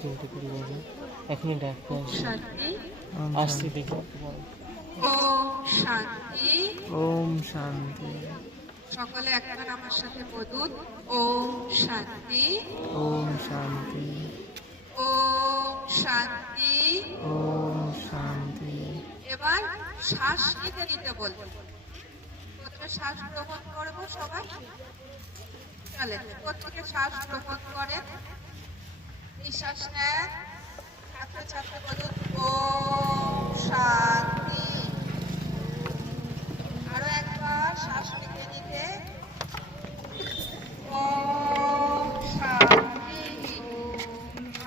তিনটে কুড়ি বাজে, এখনই ডাকতে শান্তি। আসছি, দেখি। ওম শান্তি। ওম শান্তি। সকলে একবার আমার সাথে বলুন, ওম শান্তি। ওম শান্তি। ওম শান্তি। ওম শান্তি। এবার শ্বাস নিতে নিতে বলবো। প্রথমে শ্বাস গ্রহণ করবো সবাই। চলে, প্রত্যেকে শ্বাস গ্রহণ করেন, নিঃশ্বাস নেন, ছাত্র ছাত্র বলুন ওম শান্তি। আরো একবার শ্বাস নিতে নিতে ওম শান্তি।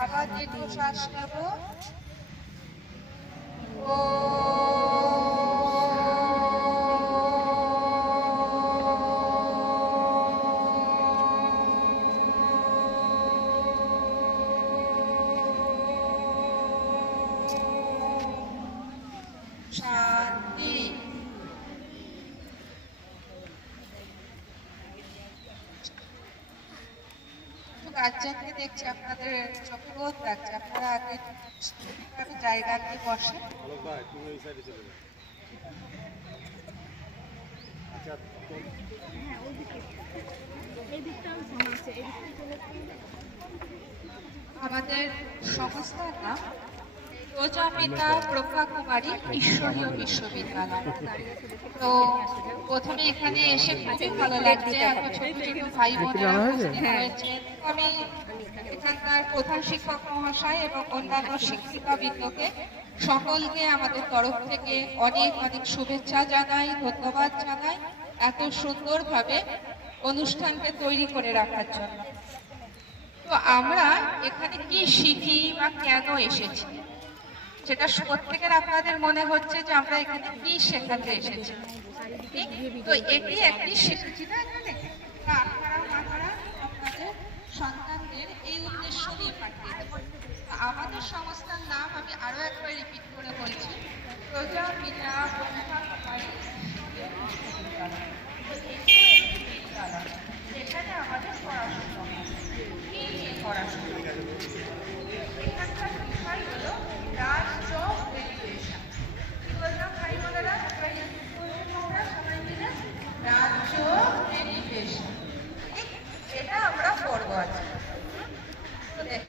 আবার দীর্ঘ শ্বাস নেব। শান্তি। গার্জিয়ানকে দেখছি আপনাদের চোখে রোদ লাগছে, আপনারা আগে জায়গা নিয়ে বসে। আমাদের সংস্থার নাম প্রজাপিতা প্রজ্ঞাকুমারী ঈশ্বরীয় বিশ্ববিদ্যালয়। তো প্রথমে এখানে এসে খুবই ভালো লাগছে, এত ছোট ছোট ভাই বোনেরা উপস্থিত হয়েছেন। আমি এখানকার প্রধান শিক্ষক মহাশয় এবং অন্যান্য শিক্ষিকাবৃন্দকে সকলকে আমাদের তরফ থেকে অনেক অনেক শুভেচ্ছা জানাই, ধন্যবাদ জানাই এত সুন্দরভাবে অনুষ্ঠানকে তৈরি করে রাখার জন্য। তো আমরা এখানে কি শিখি বা কেন এসেছি, সেটা প্রত্যেকের আপনাদের মনে হচ্ছে যে আমরা এখানে কি শেখাতে এসেছি। তো এটি একটি শিখেছি না এখানে, আপনারা মাতারা আপনাদের সন্তানদের এই উদ্দেশ্য নিয়ে পাঠিয়ে দেবেন। আমাদের সংস্থার নাম আমি আরো একবার রিপিট করে বলছি, প্রজাপিতা